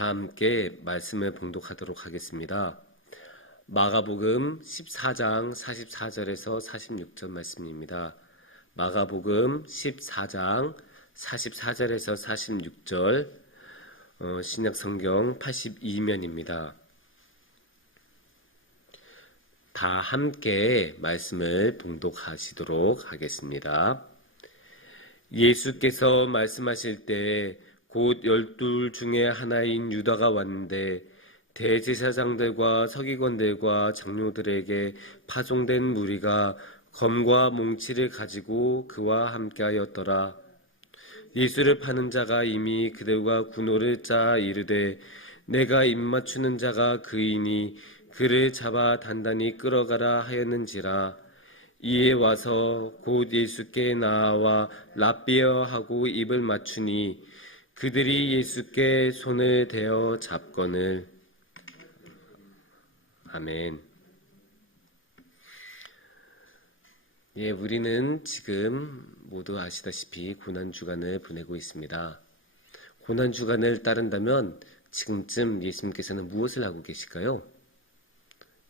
다 함께 말씀을 봉독하도록 하겠습니다. 마가복음 14장 44절에서 46절 말씀입니다. 마가복음 14장 44절에서 46절 신약성경 82면입니다. 다 함께 말씀을 봉독하시도록 하겠습니다. 예수께서 말씀하실 때 곧 12 중에 하나인 유다가 왔는데 대제사장들과 서기관들과 장로들에게 파송된 무리가 검과 몽치를 가지고 그와 함께하였더라. 예수를 파는 자가 이미 그들과 군호를 짜 이르되 내가 입맞추는 자가 그이니 그를 잡아 단단히 끌어가라 하였는지라. 이에 와서 곧 예수께 나아와 랍비어 하고 입을 맞추니 그들이 예수께 손을 대어 잡거늘. 아멘. 우리는 지금 모두 아시다시피 고난주간을 보내고 있습니다. 고난주간을 따른다면 지금쯤 예수님께서는 무엇을 하고 계실까요?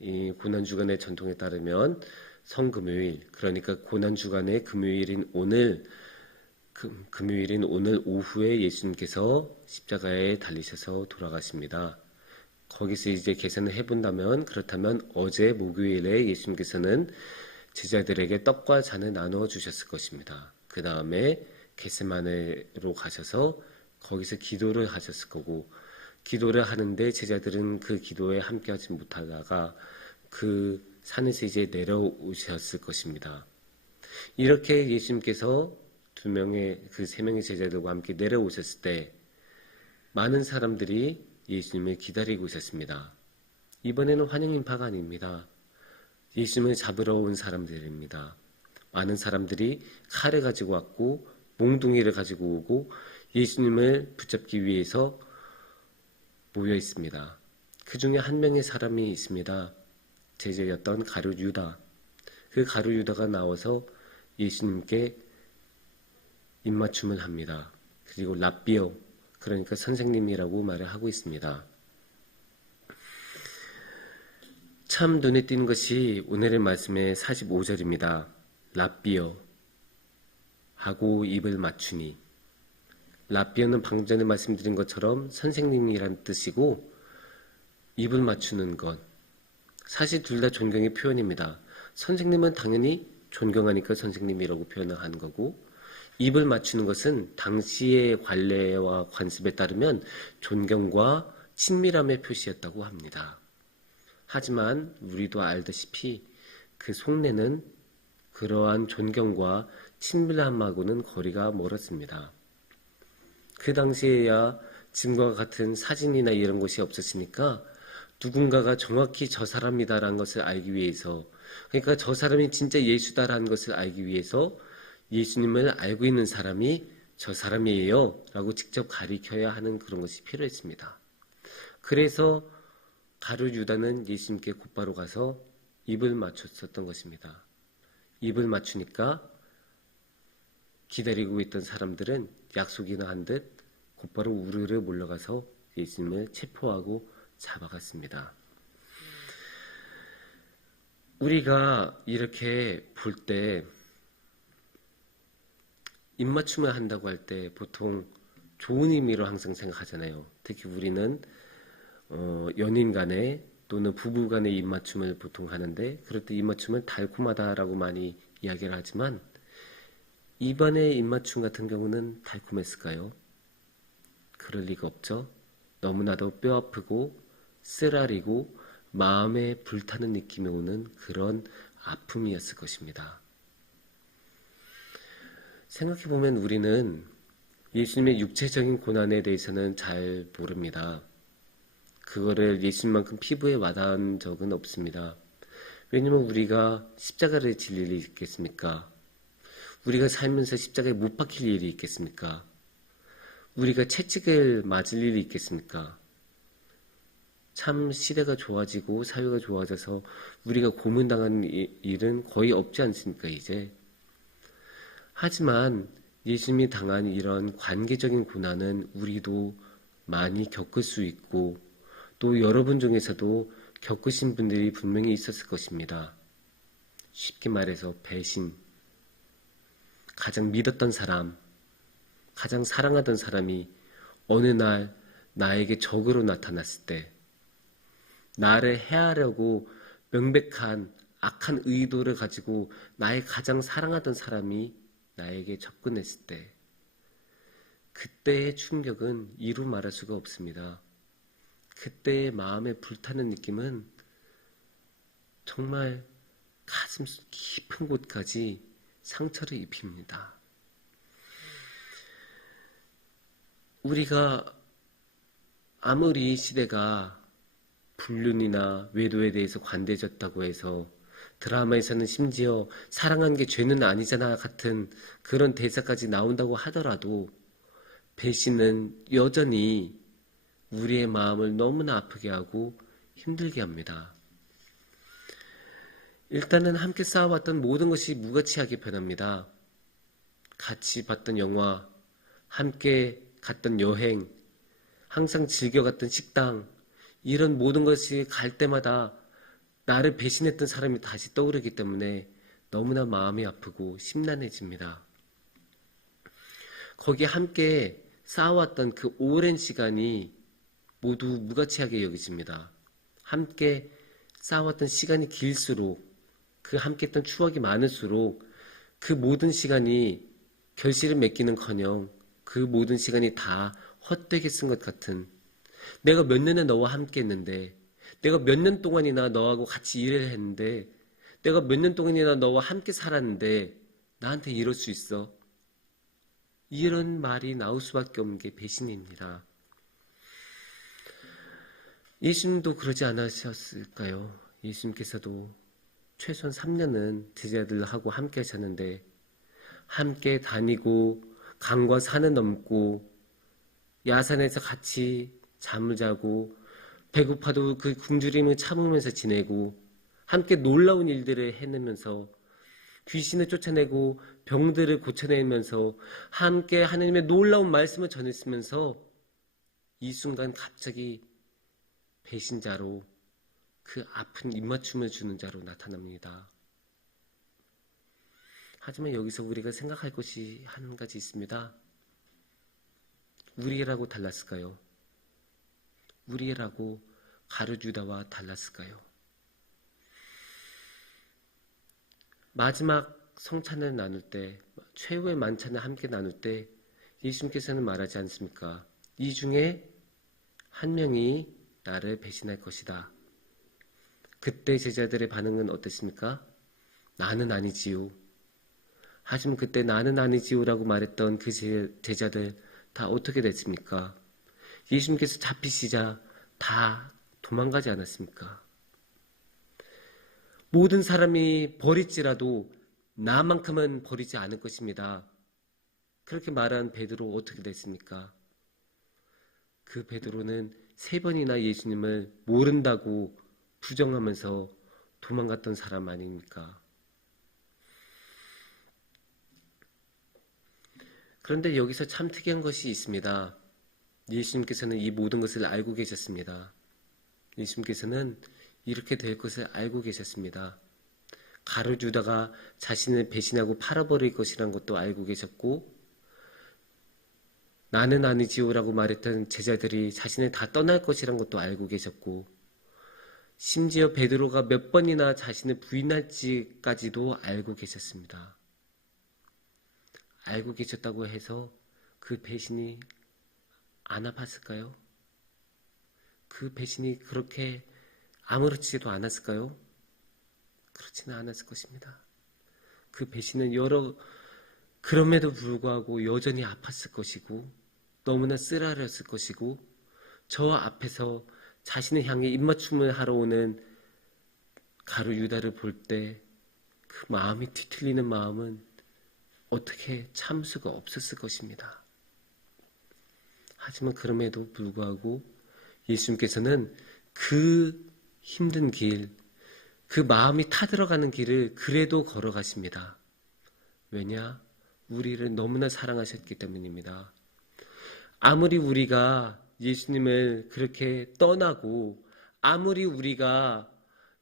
이 고난주간의 전통에 따르면 성금요일, 그러니까 고난주간의 금요일인 오늘 오후에 예수님께서 십자가에 달리셔서 돌아가십니다. 거기서 이제 계산을 해본다면, 그렇다면 어제 목요일에 예수님께서는 제자들에게 떡과 잔을 나누어 주셨을 것입니다. 그 다음에 겟세마네로 가셔서 거기서 기도를 하셨을 거고, 기도를 하는데 제자들은 그 기도에 함께하지 못하다가 그 산에서 이제 내려오셨을 것입니다. 이렇게 예수님께서 세 명의 제자들과 함께 내려오셨을 때 많은 사람들이 예수님을 기다리고 있었습니다. 이번에는 환영 인파가 아닙니다. 예수님을 잡으러 온 사람들입니다. 많은 사람들이 칼을 가지고 왔고 몽둥이를 가지고 오고 예수님을 붙잡기 위해서 모여 있습니다. 그 중에 한 명의 사람이 있습니다. 제자였던 가룟 유다. 그 가룟 유다가 나와서 예수님께 입맞춤을 합니다. 그리고 랍비어, 그러니까 선생님이라고 말을 하고 있습니다. 참 눈에 띄는 것이 오늘의 말씀의 45절입니다. 랍비어 하고 입을 맞추니. 랍비어는 방금 전에 말씀드린 것처럼 선생님이란 뜻이고, 입을 맞추는 것, 사실 둘 다 존경의 표현입니다. 선생님은 당연히 존경하니까 선생님이라고 표현을 하는 거고, 입을 맞추는 것은 당시의 관례와 관습에 따르면 존경과 친밀함의 표시였다고 합니다. 하지만 우리도 알다시피 그 속내는 그러한 존경과 친밀함하고는 거리가 멀었습니다. 그 당시에야 지금과 같은 사진이나 이런 것이 없었으니까 누군가가 정확히 저 사람이다라는 것을 알기 위해서, 그러니까 저 사람이 진짜 예수다라는 것을 알기 위해서 예수님을 알고 있는 사람이 저 사람이에요 라고 직접 가리켜야 하는 그런 것이 필요했습니다. 그래서 가룟 유다는 예수님께 곧바로 가서 입을 맞췄었던 것입니다. 입을 맞추니까 기다리고 있던 사람들은 약속이나 한 듯 곧바로 우르르 몰려가서 예수님을 체포하고 잡아갔습니다. 우리가 이렇게 볼 때 입맞춤을 한다고 할 때 보통 좋은 의미로 항상 생각하잖아요. 특히 우리는 연인 간에 또는 부부 간의 입맞춤을 보통 하는데, 그럴 때 입맞춤은 달콤하다라고 많이 이야기를 하지만 이번의 입맞춤 같은 경우는 달콤했을까요? 그럴 리가 없죠. 너무나도 뼈아프고 쓰라리고 마음에 불타는 느낌이 오는 그런 아픔이었을 것입니다. 생각해보면 우리는 예수님의 육체적인 고난에 대해서는 잘 모릅니다. 그거를 예수님만큼 피부에 와닿은 적은 없습니다. 왜냐면 우리가 십자가를 질 일이 있겠습니까? 우리가 살면서 십자가에 못 박힐 일이 있겠습니까? 우리가 채찍을 맞을 일이 있겠습니까? 참 시대가 좋아지고 사회가 좋아져서 우리가 고문당하는 일은 거의 없지 않습니까, 이제? 하지만 예수님이 당한 이런 관계적인 고난은 우리도 많이 겪을 수 있고 또 여러분 중에서도 겪으신 분들이 분명히 있었을 것입니다. 쉽게 말해서 배신. 가장 믿었던 사람, 가장 사랑하던 사람이 어느 날 나에게 적으로 나타났을 때, 나를 해하려고 명백한 악한 의도를 가지고 나의 가장 사랑하던 사람이 나에게 접근했을 때, 그때의 충격은 이루 말할 수가 없습니다. 그때의 마음에 불타는 느낌은 정말 가슴 깊은 곳까지 상처를 입힙니다. 우리가 아무리 시대가 불륜이나 외도에 대해서 관대해졌다고 해서 드라마에서는 심지어 사랑한 게 죄는 아니잖아 같은 그런 대사까지 나온다고 하더라도 배신은 여전히 우리의 마음을 너무나 아프게 하고 힘들게 합니다. 일단은 함께 쌓아왔던 모든 것이 무가치하게 변합니다. 같이 봤던 영화, 함께 갔던 여행, 항상 즐겨갔던 식당, 이런 모든 것이 갈 때마다 나를 배신했던 사람이 다시 떠오르기 때문에 너무나 마음이 아프고 심란해집니다. 거기에 함께 쌓아왔던 그 오랜 시간이 모두 무가치하게 여겨집니다. 함께 쌓아왔던 시간이 길수록, 그 함께 했던 추억이 많을수록 그 모든 시간이 결실을 맺기는커녕 그 모든 시간이 다 헛되게 쓴 것 같은, 내가 몇 년에 너와 함께 했는데, 내가 몇 년 동안이나 너하고 같이 일을 했는데, 내가 몇 년 동안이나 너와 함께 살았는데 나한테 이럴 수 있어? 이런 말이 나올 수밖에 없는 게 배신입니다. 예수님도 그러지 않으셨을까요? 예수님께서도 최소한 3년은 제자들하고 함께 하셨는데, 함께 다니고 강과 산을 넘고 야산에서 같이 잠을 자고 배고파도 그 굶주림을 참으면서 지내고 함께 놀라운 일들을 해내면서 귀신을 쫓아내고 병들을 고쳐내면서 함께 하나님의 놀라운 말씀을 전했으면서 이 순간 갑자기 배신자로, 그 아픈 입맞춤을 주는 자로 나타납니다. 하지만 여기서 우리가 생각할 것이 한 가지 있습니다. 우리라고 달랐을까요? 우리라고 가룟유다와 달랐을까요? 마지막 성찬을 나눌 때, 최후의 만찬을 함께 나눌 때 예수님께서는 말하지 않습니까? 이 중에 한 명이 나를 배신할 것이다. 그때 제자들의 반응은 어땠습니까? 나는 아니지요. 하지만 그때 나는 아니지요라고 말했던 그 제자들 다 어떻게 됐습니까? 예수님께서 잡히시자 다 도망가지 않았습니까? 모든 사람이 버릴지라도 나만큼은 버리지 않을 것입니다. 그렇게 말한 베드로 어떻게 됐습니까? 그 베드로는 3번이나 예수님을 모른다고 부정하면서 도망갔던 사람 아닙니까? 그런데 여기서 참 특이한 것이 있습니다. 예수님께서는 이 모든 것을 알고 계셨습니다. 예수님께서는 이렇게 될 것을 알고 계셨습니다. 가룟유다가 자신을 배신하고 팔아버릴 것이라는 것도 알고 계셨고, 나는 아니지요라고 말했던 제자들이 자신을 다 떠날 것이라는 것도 알고 계셨고, 심지어 베드로가 몇 번이나 자신을 부인할지까지도 알고 계셨습니다. 알고 계셨다고 해서 그 배신이 안 아팠을까요? 그 배신이 그렇게 아무렇지도 않았을까요? 그렇지는 않았을 것입니다. 그 배신은 그럼에도 불구하고 여전히 아팠을 것이고 너무나 쓰라렸을 것이고, 저 앞에서 자신을 향해 입맞춤을 하러 오는 가룟유다를 볼 때 그 마음이 뒤틀리는 마음은 어떻게 참을 수가 없었을 것입니다. 하지만 그럼에도 불구하고 예수님께서는 그 힘든 길, 그 마음이 타들어가는 길을 그래도 걸어가십니다. 왜냐? 우리를 너무나 사랑하셨기 때문입니다. 아무리 우리가 예수님을 그렇게 떠나고 아무리 우리가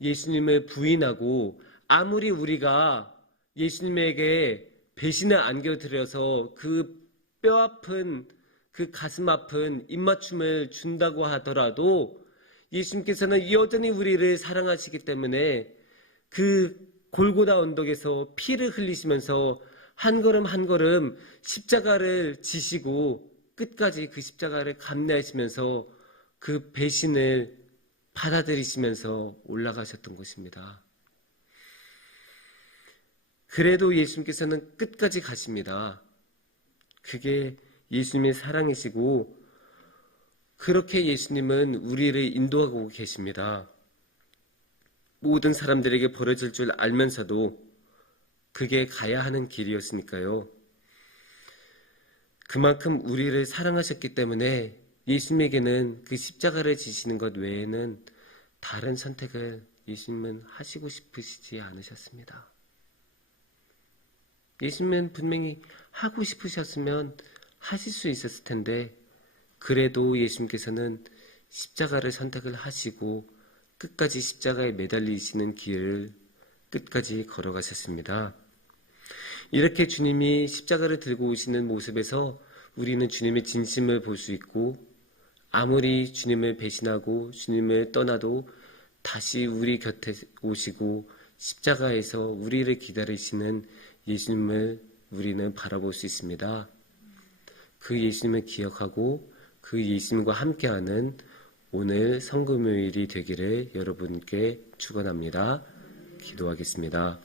예수님을 부인하고 아무리 우리가 예수님에게 배신을 안겨드려서 그 뼈아픈 그 가슴 아픈 입맞춤을 준다고 하더라도 예수님께서는 여전히 우리를 사랑하시기 때문에 그 골고다 언덕에서 피를 흘리시면서 한 걸음 한 걸음 십자가를 지시고 끝까지 그 십자가를 감내하시면서 그 배신을 받아들이시면서 올라가셨던 것입니다. 그래도 예수님께서는 끝까지 가십니다. 그게 예수님의 사랑이시고 그렇게 예수님은 우리를 인도하고 계십니다. 모든 사람들에게 벌어질 줄 알면서도 그게 가야 하는 길이었으니까요. 그만큼 우리를 사랑하셨기 때문에 예수님에게는 그 십자가를 지시는 것 외에는 다른 선택을 예수님은 하시고 싶으시지 않으셨습니다. 예수님은 분명히 하고 싶으셨으면 하실 수 있었을 텐데 그래도 예수님께서는 십자가를 선택을 하시고 끝까지 십자가에 매달리시는 길을 끝까지 걸어가셨습니다. 이렇게 주님이 십자가를 들고 오시는 모습에서 우리는 주님의 진심을 볼 수 있고 아무리 주님을 배신하고 주님을 떠나도 다시 우리 곁에 오시고 십자가에서 우리를 기다리시는 예수님을 우리는 바라볼 수 있습니다. 그 예수님을 기억하고 그 예수님과 함께하는 오늘 성금요일이 되기를 여러분께 축원합니다. 기도하겠습니다.